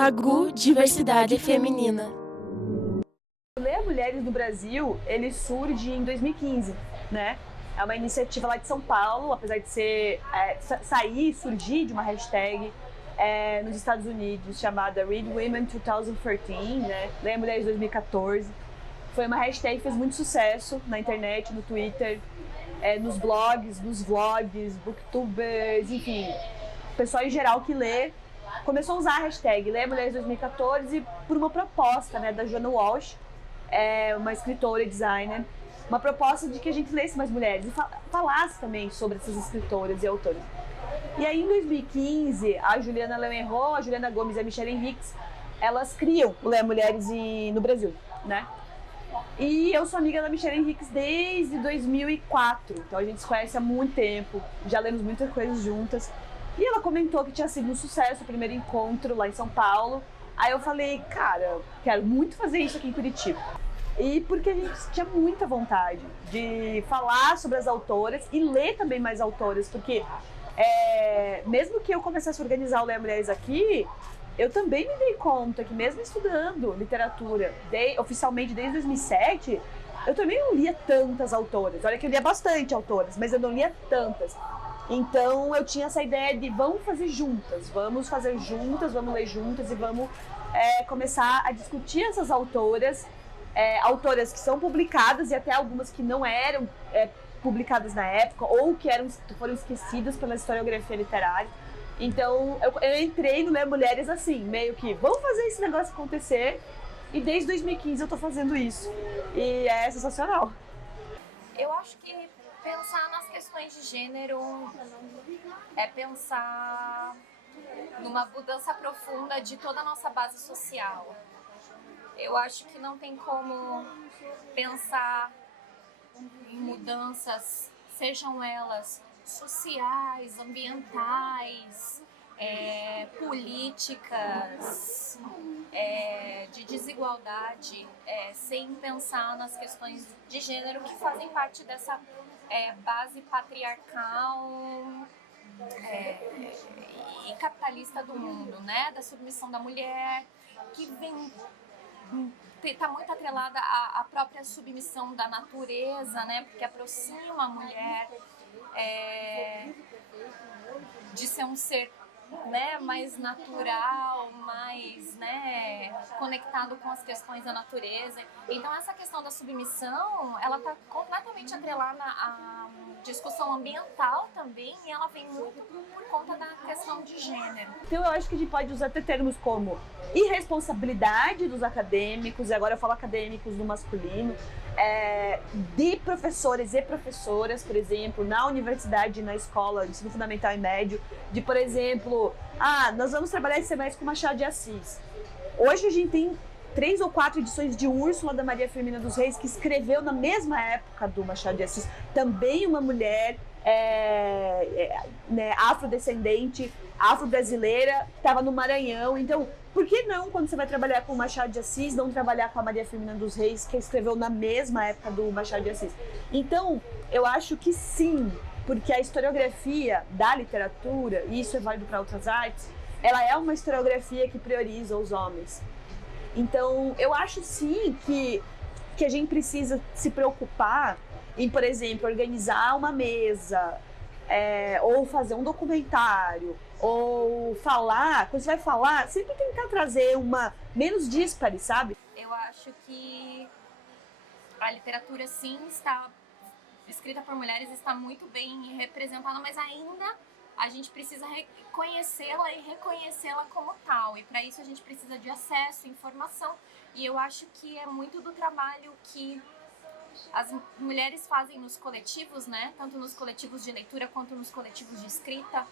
Pagu Diversidade Feminina. O Leia Mulheres no Brasil, ele surge em 2015, né? É uma iniciativa lá de São Paulo, apesar de surgir de uma hashtag nos Estados Unidos chamada Read Women 2013, né? Leia Mulheres 2014. Foi uma hashtag que fez muito sucesso na internet, no Twitter, nos blogs, nos vlogs, booktubers, enfim, o pessoal em geral que lê começou a usar a hashtag Leia Mulheres 2014 por uma proposta, né, da Joanna Walsh, uma escritora e designer, uma proposta de que a gente lesse mais mulheres e falasse também sobre essas escritoras e autoras. E aí em 2015, a Juliana Lewenro, a Juliana Gomes e a Michelle Henriques, elas criam o Leia Mulheres no Brasil, né? E eu sou amiga da Michelle Henriques desde 2004, então a gente se conhece há muito tempo, já lemos muitas coisas juntas. E ela comentou que tinha sido um sucesso o primeiro encontro lá em São Paulo. Aí eu falei, cara, quero muito fazer isso aqui em Curitiba. E porque a gente tinha muita vontade de falar sobre as autoras e ler também mais autoras, porque mesmo que eu começasse a organizar o Leia Mulheres aqui, eu também me dei conta que mesmo estudando literatura oficialmente desde 2007, eu também não lia tantas autoras. Olha que eu lia bastante autoras, mas eu não lia tantas. Então eu tinha essa ideia de vamos fazer juntas, vamos ler juntas e vamos começar a discutir essas autoras, autoras que são publicadas e até algumas que não eram publicadas na época ou que foram esquecidas pela historiografia literária. Então eu entrei no Leia Mulheres assim, meio que vamos fazer esse negócio acontecer, e desde 2015 eu tô fazendo isso e é sensacional. Eu acho que pensar nas questões de gênero é pensar numa mudança profunda de toda a nossa base social. Eu acho que não tem como pensar em mudanças, sejam elas sociais, ambientais, políticas, de desigualdade, sem pensar nas questões de gênero que fazem parte dessa base patriarcal e capitalista do mundo, né? Da submissão da mulher, que está muito atrelada à própria submissão da natureza, né? Porque aproxima a mulher de ser um ser, né, mais natural, mais, né, conectado com as questões da natureza. Então essa questão da submissão, ela está completamente atrelada à discussão ambiental também, e ela vem muito por conta da questão de gênero. Então eu acho que a gente pode usar até termos como irresponsabilidade dos acadêmicos, e agora eu falo acadêmicos no masculino, de professores e professoras, por exemplo, na universidade, na escola, ensino fundamental e médio, de, por exemplo, nós vamos trabalhar esse semestre com Machado de Assis. Hoje a gente tem 3 ou 4 edições de Úrsula da Maria Firmina dos Reis, que escreveu na mesma época do Machado de Assis, também uma mulher afrodescendente, afro-brasileira, que estava no Maranhão. Então, por que não, quando você vai trabalhar com o Machado de Assis, não trabalhar com a Maria Firmina dos Reis, que escreveu na mesma época do Machado de Assis? Então, eu acho que sim, porque a historiografia da literatura, e isso é válido para outras artes, ela é uma historiografia que prioriza os homens. Então, eu acho sim que a gente precisa se preocupar em, por exemplo, organizar uma mesa, ou fazer um documentário, ou falar, quando você vai falar, sempre tentar trazer uma menos díspare, sabe? Eu acho que a literatura sim está escrita por mulheres, está muito bem representada, mas ainda a gente precisa conhecê-la e reconhecê-la como tal. E para isso a gente precisa de acesso, informação. E eu acho que é muito do trabalho que as mulheres fazem nos coletivos, né? Tanto nos coletivos de leitura quanto nos coletivos de escrita,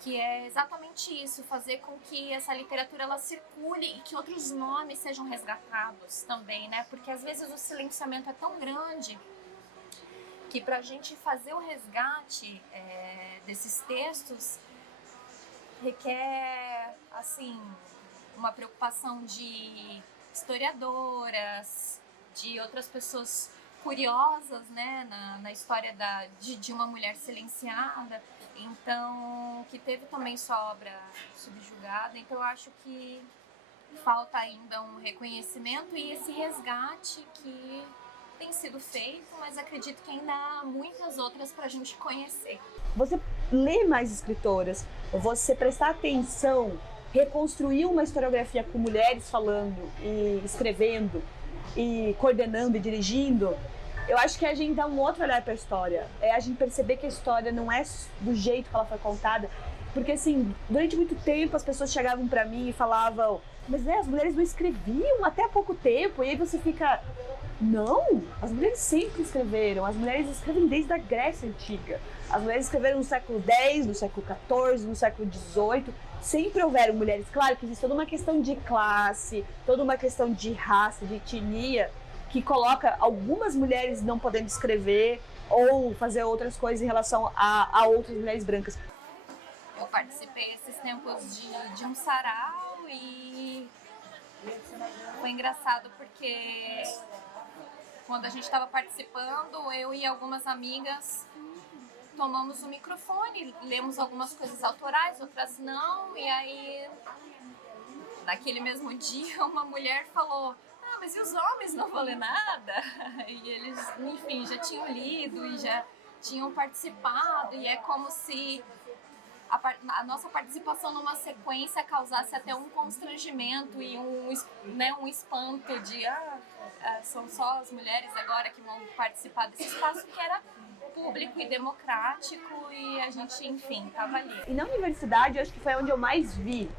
que é exatamente isso, fazer com que essa literatura ela circule e que outros nomes sejam resgatados também, né? Porque às vezes o silenciamento é tão grande que para a gente fazer o resgate desses textos requer, assim, uma preocupação de historiadoras, de outras pessoas curiosas, né, na história de uma mulher silenciada, então, que teve também sua obra subjugada. Então eu acho que falta ainda um reconhecimento e esse resgate que tem sido feito, mas acredito que ainda há muitas outras para a gente conhecer. Você lê mais escritoras, você prestar atenção, reconstruir uma historiografia com mulheres falando e escrevendo e coordenando e dirigindo, eu acho que a gente dá um outro olhar para a história. É a gente perceber que a história não é do jeito que ela foi contada. Porque, assim, durante muito tempo as pessoas chegavam para mim e falavam: mas né, as mulheres não escreviam até há pouco tempo. E aí você fica: não, as mulheres sempre escreveram. As mulheres escrevem desde a Grécia Antiga. As mulheres escreveram no século X, no século XIV, no século XVIII. Sempre houveram mulheres. Claro que existe toda uma questão de classe, toda uma questão de raça, de etnia, que coloca algumas mulheres não podendo escrever ou fazer outras coisas em relação a outras mulheres brancas. Eu participei esses tempos de um sarau e foi engraçado porque quando a gente estava participando, eu e algumas amigas tomamos o microfone, lemos algumas coisas autorais, outras não, e aí naquele mesmo dia uma mulher falou: ah, mas e os homens não vão ler nada? E eles, enfim, já tinham lido e já tinham participado, e é como se a nossa participação numa sequência causasse até um constrangimento e um espanto de são só as mulheres agora que vão participar desse espaço que era público e democrático e a gente, enfim, estava ali. E na universidade, eu acho que foi onde eu mais vi,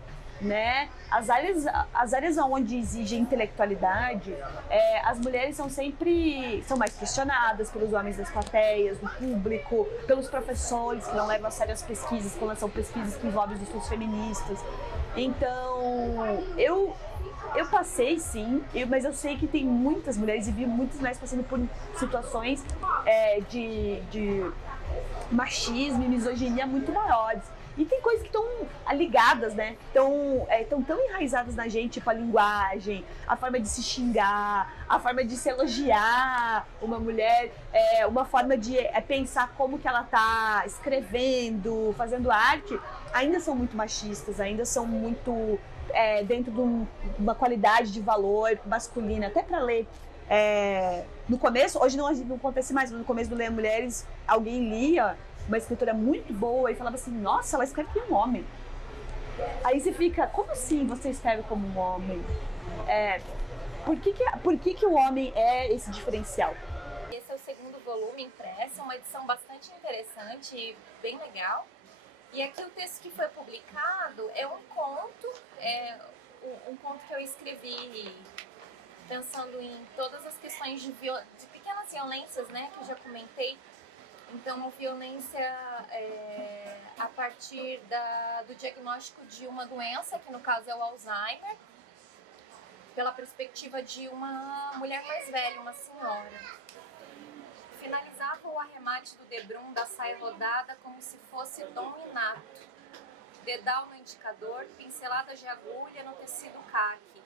né? As áreas onde exige intelectualidade, as mulheres são mais questionadas pelos homens das plateias, do público, pelos professores que não levam a sério as pesquisas, quando são pesquisas que envolvem os estudos feministas. Então, eu passei sim, mas eu sei que tem muitas mulheres e vi muitas mulheres passando por situações de machismo e misoginia muito maiores. E tem coisas que estão ligadas, né? Estão tão enraizadas na gente, tipo a linguagem, a forma de se xingar, a forma de se elogiar uma mulher, uma forma de pensar como que ela tá escrevendo, fazendo arte, ainda são muito machistas, ainda são muito dentro de uma qualidade de valor masculina, até para ler. No começo, hoje não acontece mais, mas no começo do Ler Mulheres, alguém lia uma escritora muito boa e falava assim: nossa, ela escreve como um homem. Aí você fica: como assim você escreve como um homem? Por que o homem é esse diferencial? Esse é o segundo volume impresso, é uma edição bastante interessante e bem legal. E aqui o texto que foi publicado é um conto que eu escrevi pensando em todas as questões de pequenas violências, né, que eu já comentei. Então, a violência a partir do diagnóstico de uma doença, que no caso é o Alzheimer, pela perspectiva de uma mulher mais velha, uma senhora. Finalizava o arremate do debrum da saia rodada como se fosse dom inato. Dedal no indicador, pinceladas de agulha no tecido caque.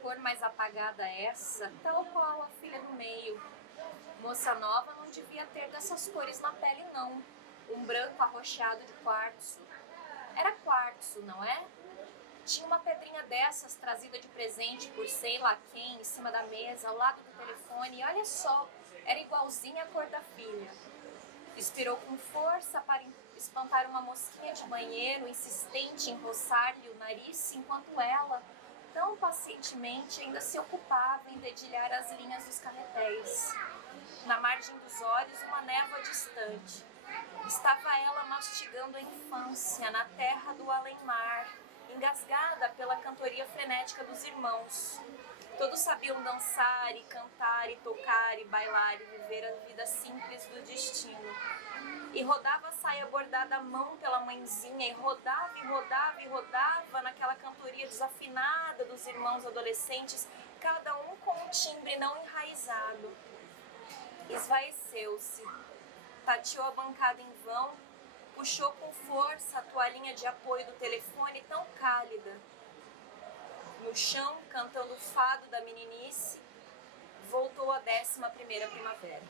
Cor mais apagada essa, tal qual a filha do meio. Moça nova não devia ter dessas cores na pele, não. Um branco arroxeado de quartzo. Era quartzo, não é? Tinha uma pedrinha dessas trazida de presente por sei lá quem, em cima da mesa, ao lado do telefone. E olha só, era igualzinha a cor da filha. Expirou com força para espantar uma mosquinha de banheiro, insistente em roçar-lhe o nariz, enquanto ela, tão pacientemente, ainda se ocupava em dedilhar as linhas dos carretéis. Na margem dos olhos, uma névoa distante. Estava ela mastigando a infância na terra do além-mar, engasgada pela cantoria frenética dos irmãos. Todos sabiam dançar e cantar e tocar e bailar e viver a vida simples do destino. E rodava a saia bordada à mão pela mãezinha, e rodava e rodava e rodava naquela cantoria desafinada dos irmãos adolescentes, cada um com um timbre não enraizado. Esvaeceu-se, tateou a bancada em vão, puxou com força a toalhinha de apoio do telefone tão cálida. No chão, cantando o fado da meninice, voltou a 11ª primavera.